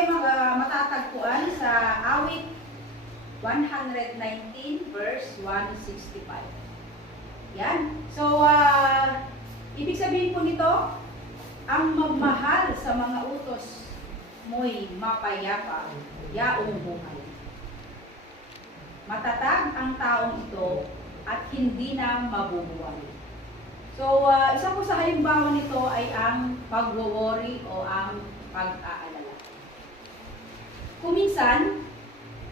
ay mag, matatagpuan sa awit 119 verse 165. Yan. So, uh, ibig sabihin po nito, ang magmahal sa mga utos mo'y mapayapa, yaong buhay. Matatag ang taong ito at hindi na mabubuhay. So, uh, isa po sa halimbawa nito ay ang pagwo-worry o ang pag uh, minsan,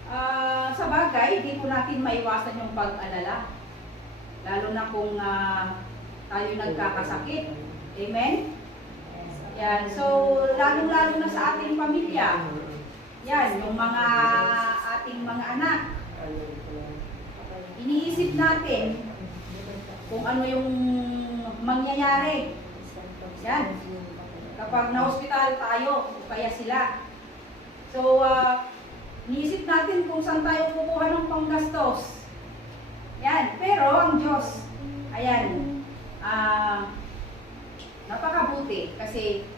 ah, sa bagay, di po natin maiwasan yung pag-alala. Lalo na kung ah, tayo nagkakasakit. Amen? Yan. So, lalo-lalo na sa ating pamilya. Yan, yung mga ating mga anak. Iniisip natin kung ano yung mangyayari. Yan. Kapag na-hospital tayo, kaya sila. So, ah, iniisip natin kung saan tayo kukuha ng panggastos. Yan. Pero ang Diyos, ayan, ah, napakabuti kasi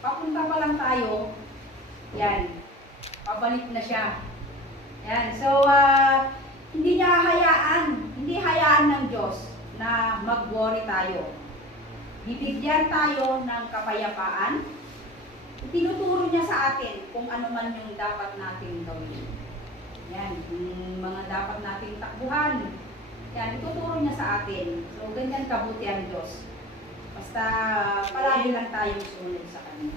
papunta pa lang tayo, yan, pabalik na siya. Yan. So, ah, hindi niya hayaan, hindi hayaan ng Diyos na mag-worry tayo. Bibigyan tayo ng kapayapaan. Tinuturo niya sa atin kung ano man yung dapat nating gawin. Yan, yung mga dapat nating takbuhan. Yan, ituturo niya sa atin. So, ganyan kabuti ang Diyos. Basta palagi lang tayong sumunod sa Kanya.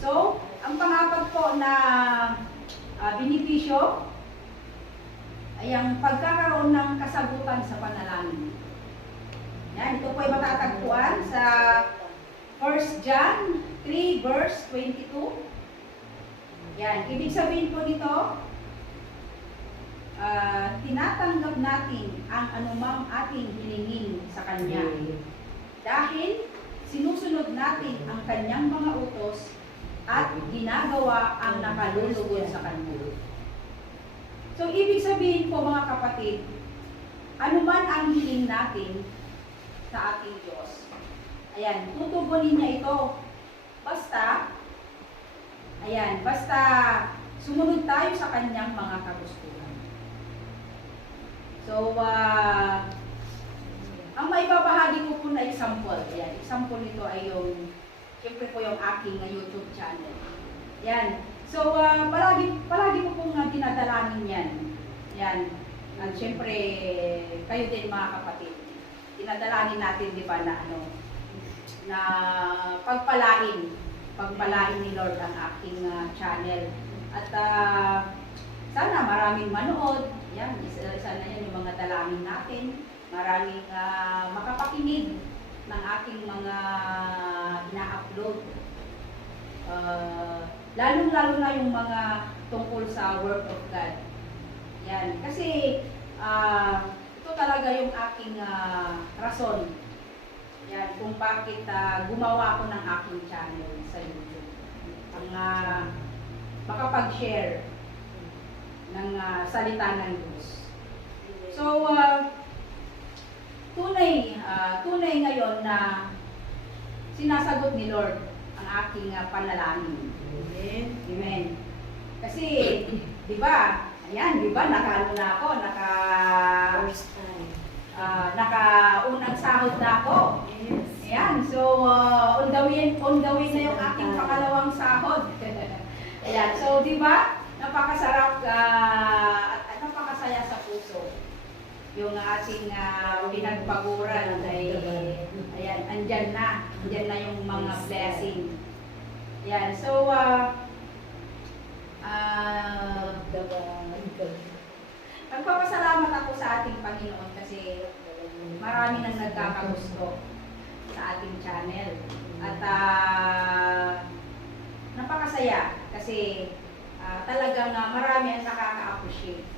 So, ang pangapat po na uh, benepisyo ay ang pagkakaroon ng kasagutan sa panalangin. Yan, ito po ay matatagpuan sa 1 John 3 verse 22. Yan, ibig sabihin po nito, ah, tinatanggap natin ang anumang ating hilingin sa Kanya. Dahil sinusunod natin ang Kanyang mga utos at ginagawa ang nakalulugod sa Kanya. So, ibig sabihin po mga kapatid, anuman ang hiling natin sa ating Diyos, ayan, tutugunin niya ito. Basta, ayan, basta sumunod tayo sa kanyang mga kagustuhan. So, ah, ang maibabahagi ko po na example, ayan, example nito ay yung, siyempre po yung aking ah, YouTube channel. Yan. So, ah, palagi, palagi ko pong uh, dinadalangin yan. Yan. At syempre, kayo din mga kapatid. Dinadalangin natin, di ba, na ano, na pagpalain, pagpalain ni Lord ang aking ah, channel. At ah, sana maraming manood. Yan, isa, isa na yan yung mga dalangin natin. Maraming ah, makapakinig ng aking mga ina-upload. Uh, lalong-lalo na yung mga tungkol sa Word of God. Yan. Kasi ah, ito talaga yung aking ah, rason. Yan, kung bakit ah, gumawa ako ng aking channel sa YouTube. Ang ah, makapag-share ng ah, salita ng Diyos. So, ah, tunay, ah, tunay ngayon na sinasagot ni Lord ang aking ah, panalangin. Amen. Amen. Kasi, di ba, ayan, di ba, nakaano na ako, naka, First time. Ah, naka-unang sahod na ako. Yes. Ayan, so, uh, on the way, on the way na yung aking pangalawang sahod. Ayan, so, di ba, napakasarap ah, at napakasaya sa puso. Yung ating uh, pinagpaguran ay, ayan, andyan na. Andyan na yung mga blessing. Ayan, so, ah, ah, Nagpapasalamat ako sa ating Panginoon kasi marami nang nagkakagusto sa ating channel. At ah, napakasaya kasi ah, talagang ah, marami ang nakaka-appreciate.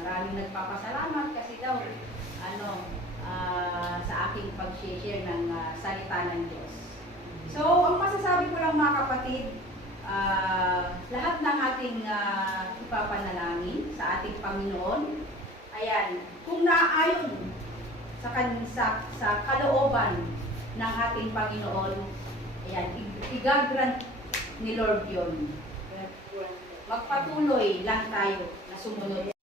Maraming nagpapasalamat kasi daw ano ah, sa aking pag-share ng ah, salita ng Diyos. So, ang masasabi ko lang mga kapatid, ah, lahat ng ating ah, ipapanalangin sa ating Panginoon, ayan, kung naayon sa, kan sa, sa kalooban ng ating Panginoon, ayan, ig- igagrant ni Lord yun. Magpatuloy lang tayo na sumunod